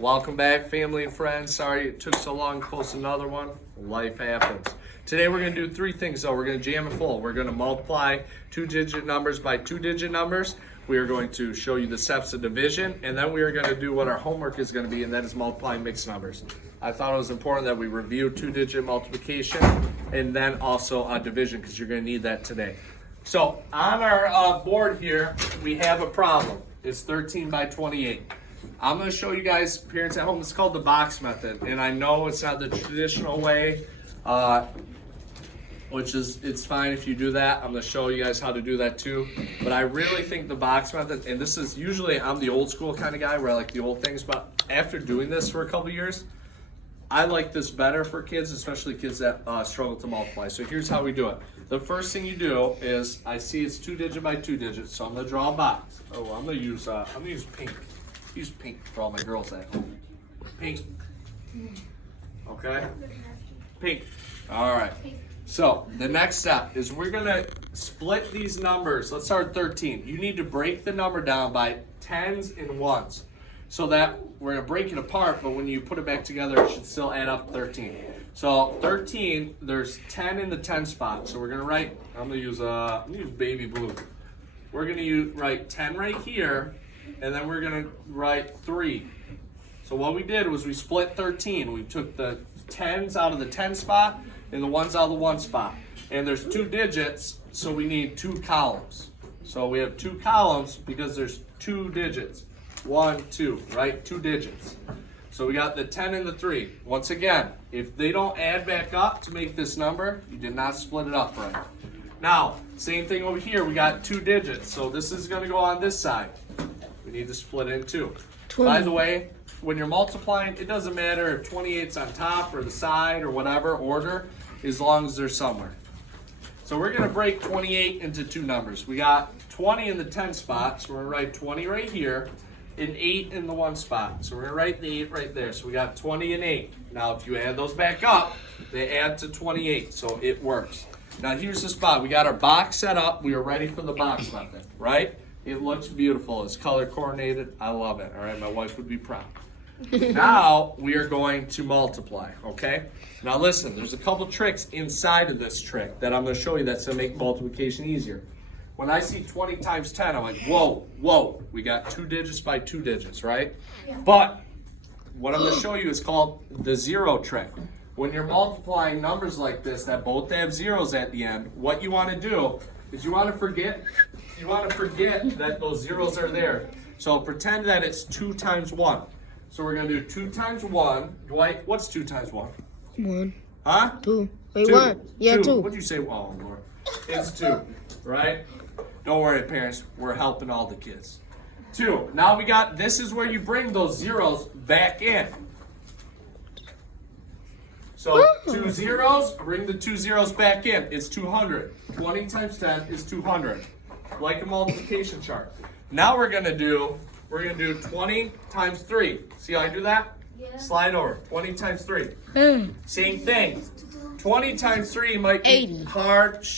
Welcome back, family and friends. Sorry it took so long to post another one. Life happens. Today we're going to do three things though. We're going to jam it full. We're going to multiply two-digit numbers by two-digit numbers. We are going to show you the steps of division, and then we are going to do what our homework is going to be, and that is multiplying mixed numbers. I thought it was important that we review two-digit multiplication and then also division, because you're going to need that today. So on our board here, we have a problem. It's 13 by 28. I'm going to show you guys, parents at home, it's called the box method. And I know it's not the traditional way, which is, it's fine if you do that. I'm going to show you guys how to do that too. But I really think the box method, and this is usually, I'm the old school kind of guy where I like the old things, but after doing this for a couple years, I like this better for kids, especially kids that struggle to multiply. So here's how we do it. The first thing you do is, I see it's two-digit by two-digit, so I'm going to draw a box. Oh, I'm going to use pink. Use pink for all my girls at home. Pink. Okay? Pink. All right. So the next step is we're going to split these numbers. Let's start with 13. You need to break the number down by tens and ones, so that we're going to break it apart, but when you put it back together, it should still add up 13. So 13, there's 10 in the 10 spot. So we're going to write, I'm going to use baby blue. We're going to write 10 right here, and then we're going to write 3. So what we did was we split 13. We took the 10s out of the 10 spot and the 1s out of the 1 spot. And there's 2 digits, so we need 2 columns. So we have 2 columns because there's 2 digits. 1, 2, right? 2 digits. So we got the 10 and the 3. Once again, if they don't add back up to make this number, you did not split it up right. Now, same thing over here. We got 2 digits. So this is going to go on this side. We need to split it in 2. 20. By the way, when you're multiplying, it doesn't matter if 28's on top or the side or whatever order, as long as they're somewhere. So we're going to break 28 into 2 numbers. We got 20 in the 10 spot, so we're going to write 20 right here, and 8 in the 1 spot. So we're going to write the 8 right there. So we got 20 and 8. Now if you add those back up, they add to 28, so it works. Now here's the spot. We got our box set up. We are ready for the box method, right? It looks beautiful. It's color coordinated. I love it. All right, my wife would be proud. Now we are going to multiply, okay? Now listen, there's a couple tricks inside of this trick that I'm going to show you that's going to make multiplication easier. When I see 20 times 10, I'm like, whoa, whoa. We got 2 digits by 2 digits, right? Yeah. But what I'm going to show you is called the zero trick. When you're multiplying numbers like this that both have zeros at the end, what you want to do is you want to forget that those zeros are there. So pretend that it's 2 times 1. So we're going to do 2 times 1. Dwight, what's 2 times 1? 1. Huh? 2. Wait, 2. 1. Yeah, 2. What'd you say? Oh, Lord. It's 2, right? Don't worry, parents. We're helping all the kids. 2. Now we got, this is where you bring those zeros back in. So 2 zeros, bring the 2 zeros back in. It's 200. 20 times 10 is 200. Like a multiplication chart. Now we're going to do 20 times 3. See how I do that? Yeah. Slide over. 20 times 3. Same thing. 20 times 3 might be 80. Hard.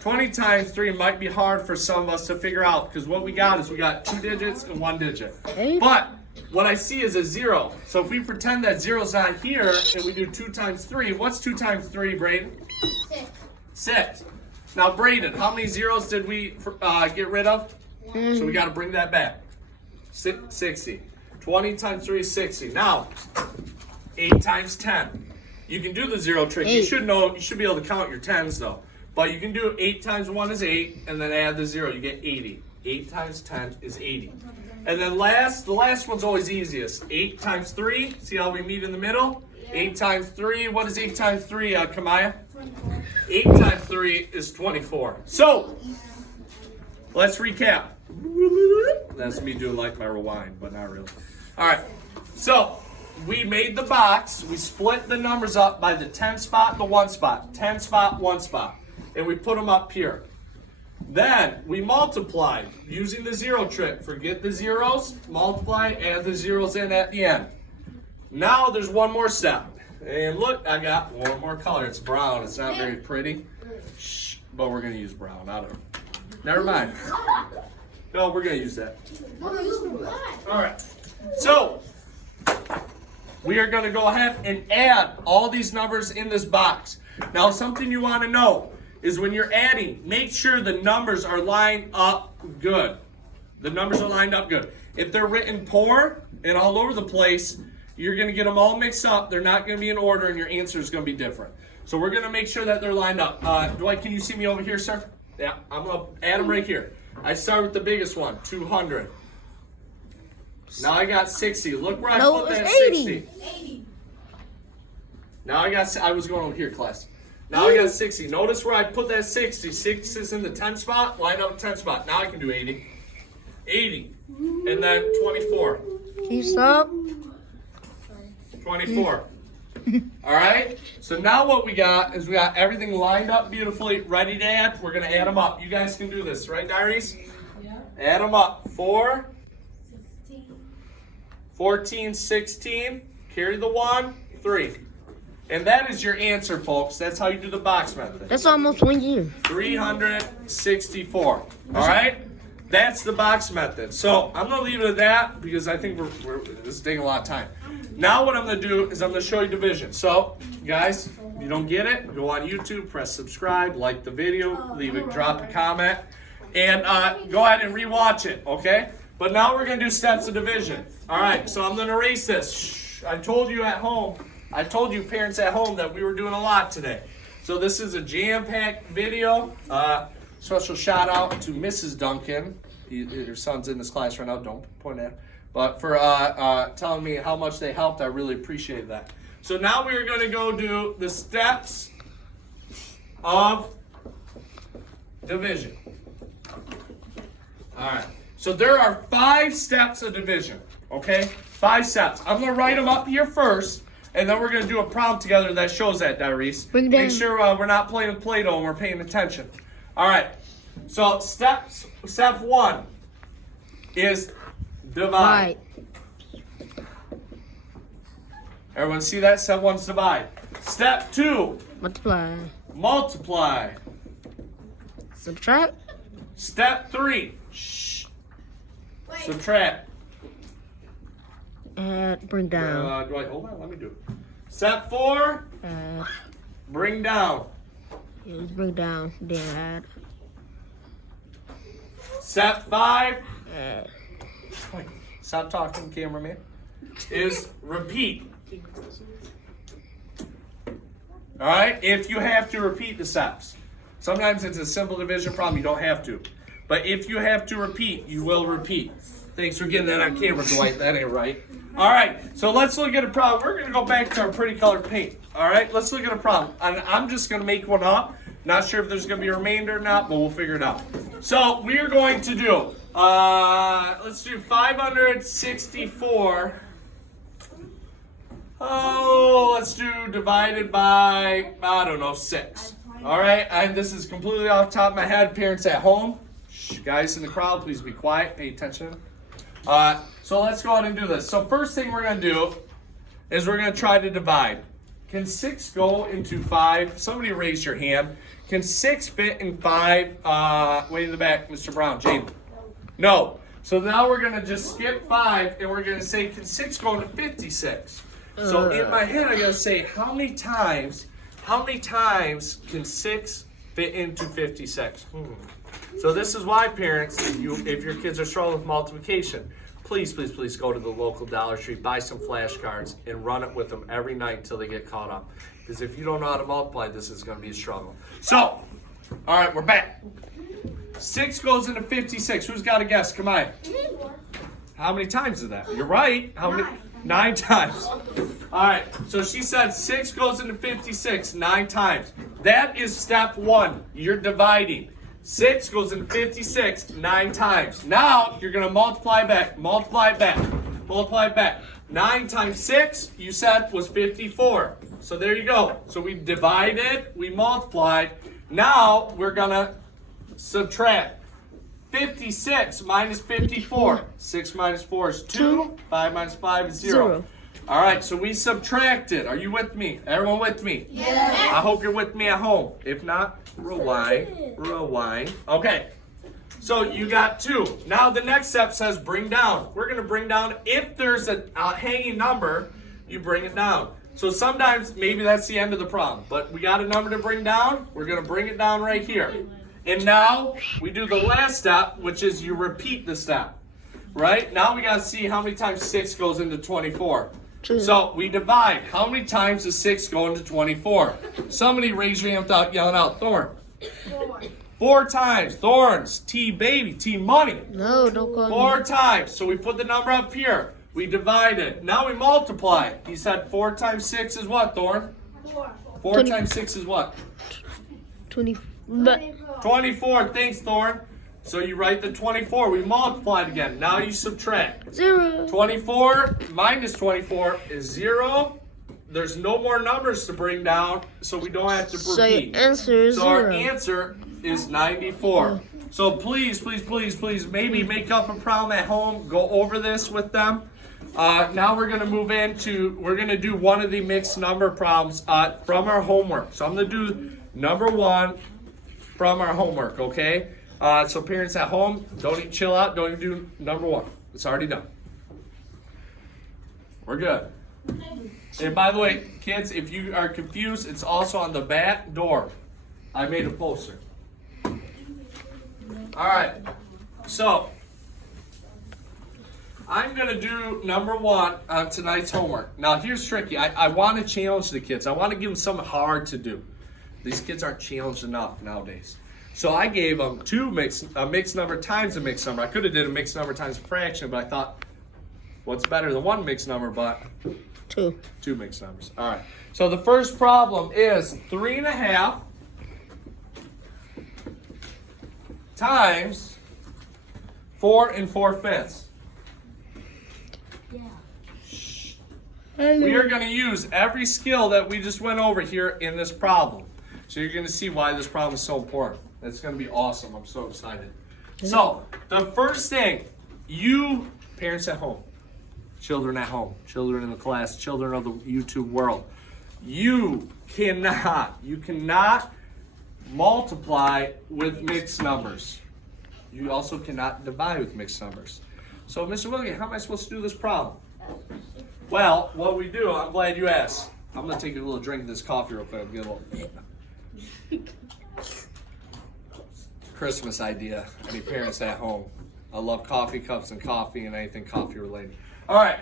20 times 3 might be hard for some of us to figure out, because what we got is we got 2 digits and 1 digit. 80. But what I see is a 0. So if we pretend that 0's not here and we do 2 times 3, what's 2 times 3, Braden? 6. 6. Now, Braden, how many zeros did we get rid of? 1. So we got to bring that back. 60. 20 times 3 is 60. Now, 8 times 10. You can do the zero trick. 8. You should be able to count your tens though. But you can do 8 times 1 is 8, and then add the 0. You get 80. 8 times 10 is 80. And then the last one's always easiest. 8 times 3. See how we meet in the middle? Yeah. 8 times 3. What is 8 times 3, Kamaya? 24. 8 times 3 is 24. So, let's recap. That's me doing like my rewind, but not really. All right. So, we made the box. We split the numbers up by the 10 spot and the 1 spot. 10 spot, 1 spot. And we put them up here. Then we multiplied using the zero trick. Forget the zeros, multiply, add the zeros in at the end. Now there's one more step. And look, I got one more color. It's brown. It's not very pretty. Shh, but we're going to use brown. I don't know. Never mind. No, we're going to use that. All right. So we are going to go ahead and add all these numbers in this box. Now, something you want to know is when you're adding, make sure the numbers are lined up good. The numbers are lined up good. If they're written poor and all over the place, you're going to get them all mixed up. They're not going to be in order, and your answer is going to be different. So we're going to make sure that they're lined up. Dwight, can you see me over here, sir? Yeah, I'm going to add them right here. I start with the biggest one, 200. Now I got 60. Look where I put that 60. 80. Now I was going over here, class. Now I got 60. Notice where I put that 60. 6 is in the 10 spot. Line up 10 spot. Now I can do 80. 80. And then 24. Keep up. 24. All right? So now what we got is we got everything lined up beautifully, ready to add. We're going to add them up. You guys can do this, right, diaries? Yeah. Add them up. 4, 16. 14, 16. Carry the 1, 3. And that is your answer, folks. That's how you do the box method. That's almost 1 year. 364. All right? That's the box method. So I'm going to leave it at that because I think this is taking a lot of time. Now what I'm going to do is I'm going to show you division. So, guys, if you don't get it, go on YouTube, press subscribe, like the video, drop a comment, and go ahead and rewatch it, okay? But now we're going to do steps of division. All right, so I'm going to erase this. Shh, I told you at home, I told you parents at home that we were doing a lot today. So this is a jam-packed video. Special shout out to Mrs. Duncan. Your son's in this class right now. Don't point at him. But for telling me how much they helped, I really appreciate that. So now we are going to go do the steps of division. All right. So there are 5 steps of division. Okay? 5 steps. I'm going to write them up here first. And then we're going to do a problem together that shows that, Diaries. Make sure we're not playing with Play-Doh and we're paying attention. All right. So step 1 is divide. Everyone see that? Step 1's divide. Step 2. Multiply. Multiply. Subtract. Step 3. Shh. Subtract. Add. Bring down. Dwight, hold on. Let me do it. Step 4. Add. Bring down. Let's bring down. Then add. Step 5. Add. Wait, stop talking, cameraman. Is repeat. All right, if you have to repeat the steps. Sometimes it's a simple division problem, you don't have to. But if you have to repeat, you will repeat. Thanks for getting that on camera, Dwight. That ain't right. All right, so let's look at a problem. We're going to go back to our pretty colored paint. All right, let's look at a problem. And I'm just going to make one up. Not sure if there's going to be a remainder or not, but we'll figure it out. So we're going to do, let's do 564. Oh, let's do divided by, I don't know, 6. All right, and this is completely off the top of my head. Parents at home, shh, guys in the crowd, please be quiet, pay attention. So let's go ahead and do this. So first thing we're going to do is we're going to try to divide. Can 6 go into 5? Somebody raise your hand. Can 6 fit in 5? Way in the back, Mr. Brown, Jaden. No. So now we're going to just skip 5, and we're going to say, can 6 go into 56? So in my head, I got to say, how many times can 6 fit into 56? So this is why, parents, if your kids are struggling with multiplication, please go to the local Dollar Tree, buy some flashcards, and run it with them every night until they get caught up. Because if you don't know how to multiply, this is going to be a struggle. So, all right, we're back. 6 goes into 56. Who's got a guess? Come on. How many times is that? You're right. How many? 9 times. All right, so she said 6 goes into 56 9 times. That is step 1. You're dividing. 6 goes into 56 9 times. Now you're going to multiply back, multiply back, multiply back. 9 times 6, you said, was 54. So there you go. So we divided, we multiplied. Now we're going to subtract. 56 minus 54. 6 minus 4 is 2. 5 minus 5 is 0. All right, so we subtracted. Are you with me? Everyone with me? Yes. I hope you're with me at home. If not, rewind, rewind. Okay, so you got 2. Now the next step says bring down. We're going to bring down, if there's a hanging number, you bring it down. So sometimes maybe that's the end of the problem, but we got a number to bring down. We're going to bring it down right here. And now we do the last step, which is you repeat the step. Right? Now we got to see how many times 6 goes into 24. 2. So we divide. How many times does 6 go into 24? Somebody raise your hand without yelling out. Thorn. 4 times. Thorns. T baby. T money. No, don't call 4 me. times. So we put the number up here. We divide it. Now we multiply. He said 4 times 6 is what, Thorn? 4 20. times 6 is what? 20. But 24. Thanks, Thorn. So you write the 24. We multiply it again. Now you subtract. 0. 24 minus 24 is 0. There's no more numbers to bring down, so we don't have to So your repeat. answer is So our 0. answer is 94. So please, please, please, please, maybe make up a problem at home. Go over this with them. Now we're going to move into, we're going to do one of the mixed number problems from our homework. So I'm going to do number 1 from our homework, okay? So parents at home, don't even chill out. Don't even do number 1. It's already done. We're good. And by the way, kids, if you are confused, it's also on the back door. I made a poster. All right. So I'm going to do number 1 on tonight's homework. Now, here's tricky. I want to challenge the kids. I want to give them something hard to do. These kids aren't challenged enough nowadays. So I gave them a mixed number times a mixed number. I could have did a mixed number times a fraction, but I thought, what's better than 1 mixed number, but 2. 2 mixed numbers. All right. So the first problem is 3.5 times 4 4/5. We are going to use every skill that we just went over here in this problem. So you're going to see why this problem is so important. It's going to be awesome. I'm so excited. So the first thing, you parents at home, children at home, children in the class, children of the YouTube world, you cannot multiply with mixed numbers. You also cannot divide with mixed numbers. So Mr. William, how am I supposed to do this problem? Well, what we do, I'm glad you asked. I'm going to take a little drink of this coffee real quick. Get a little Christmas idea. Any parents at home? I love coffee cups and coffee and anything coffee related. All right,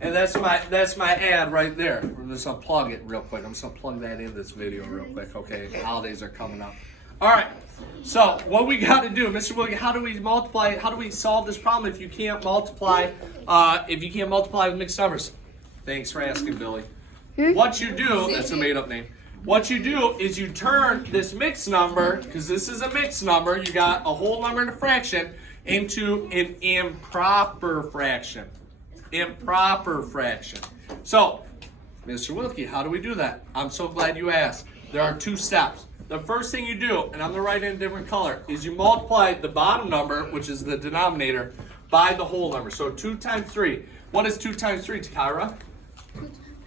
and that's my ad right there. I'm just gonna plug it real quick. I'm just gonna plug that in this video real quick. Okay, holidays are coming up. All right. So what we got to do, Mr. William? How do we multiply? How do we solve this problem if you can't multiply? If you can't multiply with mixed numbers? Thanks for asking, Billy. What you do? That's a made-up name. What you do is you turn this mixed number, because this is a mixed number, you got a whole number and a fraction, into an improper fraction. Improper fraction. So, Mr. Wilkie, how do we do that? I'm so glad you asked. There are 2 steps. The first thing you do, and I'm going to write it in a different color, is you multiply the bottom number, which is the denominator, by the whole number. So 2 times 3. What is 2 times 3, Takara?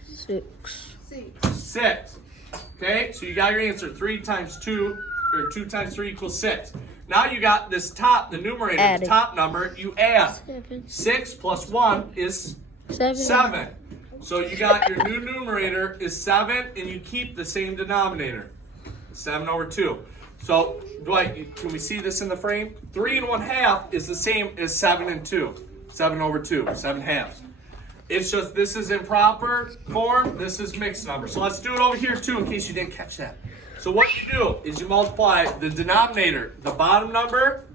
6. 6. Okay, so you got your answer. 3 times 2, or 2 times 3 equals 6. Now you got this top, the numerator, Add the it. top number, you add. 7. 6 plus 1 is 7. 7. So you got your new numerator is 7, and you keep the same denominator. 7 over 2. So, Dwight, can we see this in the frame? 3 1/2 is the same as 7 and 2. 7 over 2, 7 halves. It's just this is improper form, this is mixed number. So let's do it over here too in case you didn't catch that. So what you do is you multiply the denominator, the bottom number,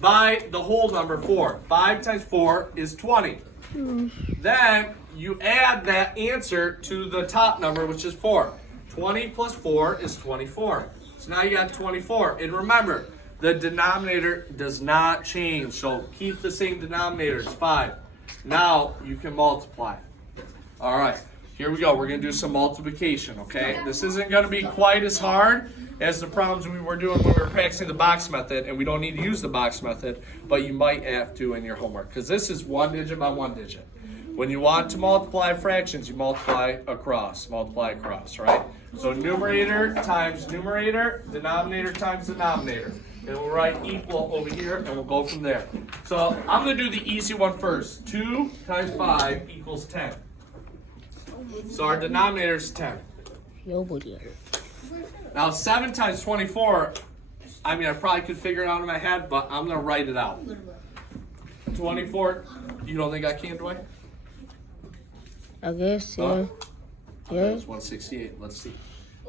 by the whole number 4. 5 times 4 is 20. Then you add that answer to the top number, which is 4. 20 plus 4 is 24. So now you got 24. And remember, the denominator does not change. So keep the same denominator. It's 5. Now you can multiply. All right, here we go. We're going to do some multiplication, okay? This isn't going to be quite as hard as the problems we were doing when we were practicing the box method, and we don't need to use the box method, but you might have to in your homework because this is 1 digit by 1 digit. When you want to multiply fractions, you multiply across, right? So numerator times numerator, denominator times denominator. And we'll write equal over here, and we'll go from there. So I'm going to do the easy one first. 2 times 5 equals 10. So our denominator is 10. Yo, buddy. Now 7 times 24, I mean, I probably could figure it out in my head, but I'm going to write it out. 24, you don't think I can, Dwight? I guess, yeah. Oh. Yeah. It's 168. Let's see.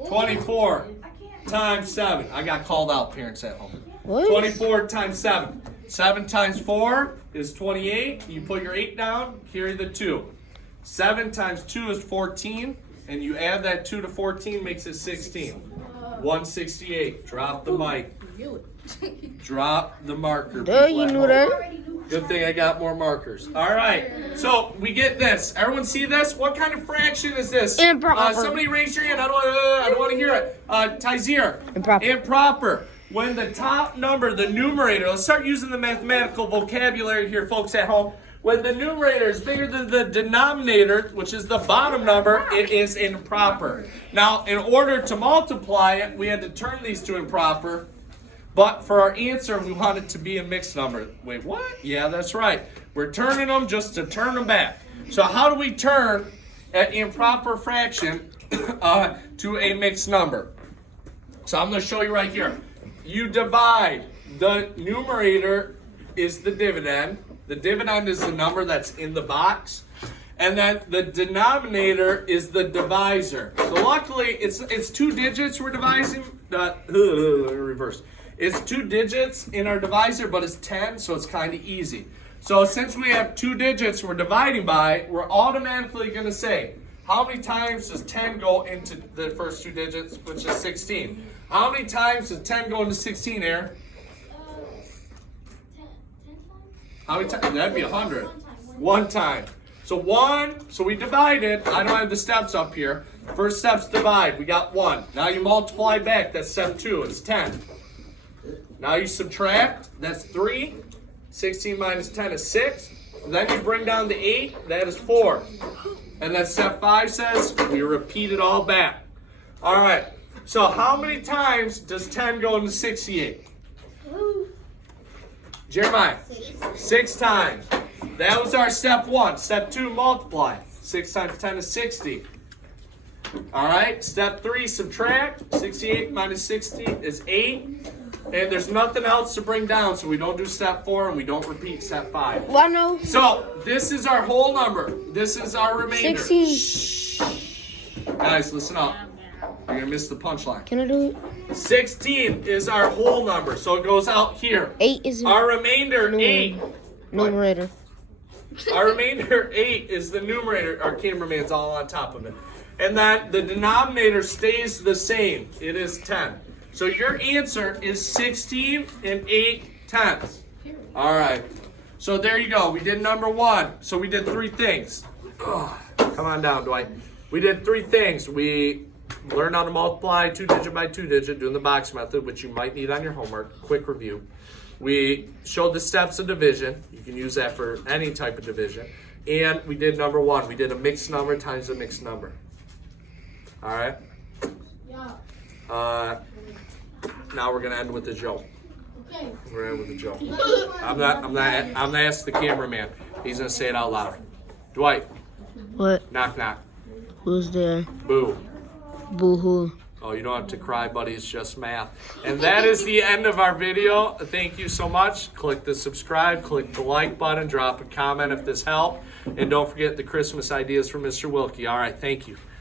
24 times 7. I got called out, parents at home. What? 24 times 7. 7 times 4 is 28. You put your 8 down, carry the 2. 7 times 2 is 14, and you add that 2 to 14 makes it 16. 168. Drop the mic. Drop the marker. Duh, people you at knew home. that. Good thing I got more markers. All right, so we get this. Everyone see this? What kind of fraction is this? Improper. Somebody raise your hand. I don't want to hear it. Tyzir. Improper. Improper. When the top number, the numerator, let's start using the mathematical vocabulary here, folks at home. When the numerator is bigger than the denominator, which is the bottom number, it is improper. Now, in order to multiply it, we had to turn these to improper. But for our answer, we want it to be a mixed number. Wait, what? Yeah, that's right. We're turning them just to turn them back. So how do we turn an improper fraction to a mixed number? So I'm going to show you right here. You divide. The numerator is the dividend. The dividend is the number that's in the box. And then the denominator is the divisor. So luckily, it's 2 digits we're dividing. Reverse. It's 2 digits in our divisor, but it's 10, so it's kind of easy. So since we have 2 digits we're dividing by, we're automatically going to say, how many times does 10 go into the first 2 digits, which is 16? How many times does 10 go into 16, Aaron? 10 times? How many times? That'd be 100. 1 time. So 1, so we divided. I don't have the steps up here. First step's divide. We got 1. Now you multiply back. That's step 2. It's 10. Now you subtract. That's 3. 16 minus 10 is 6. Then you bring down the 8. That is 4. And then step 5 says we repeat it all back. All right. So how many times does 10 go into 68? Jeremiah. 6 times. That was our step 1. Step 2, multiply. 6 times 10 is 60. All right. Step 3, subtract. 68 minus 60 is 8. And there's nothing else to bring down, so we don't do step 4 and we don't repeat step 5. Well, no. So this is our whole number. This is our remainder. 16. Shh. Guys, listen up. You're gonna miss the punchline. Can I do it? 16 is our whole number, so it goes out here. 8 is Our remainder, 8. numerator. Our remainder, 8, is the numerator. Our cameraman's all on top of it. And then the denominator stays the same. It is 10. So your answer is 16 and 8/10. All right. So there you go. We did number 1. So we did 3 things. Ugh. Come on down, Dwight. We did 3 things. We learned how to multiply 2 digit by 2 digit, doing the box method, which you might need on your homework. Quick review. We showed the steps of division. You can use that for any type of division. And we did number 1. We did a mixed number times a mixed number. All right. Now we're gonna end with a joke. Okay. We're gonna end with a joke. I'm gonna ask the cameraman. He's gonna say it out loud. Dwight, What? knock knock. Who's there? Boo. Boo-hoo. Oh, you don't have to cry, buddy. It's just math. And that is the end of our video. Thank you so much. Click the subscribe, click the like button, drop a comment if this helped. And don't forget the Christmas ideas from Mr. Wilkie. All right, thank you.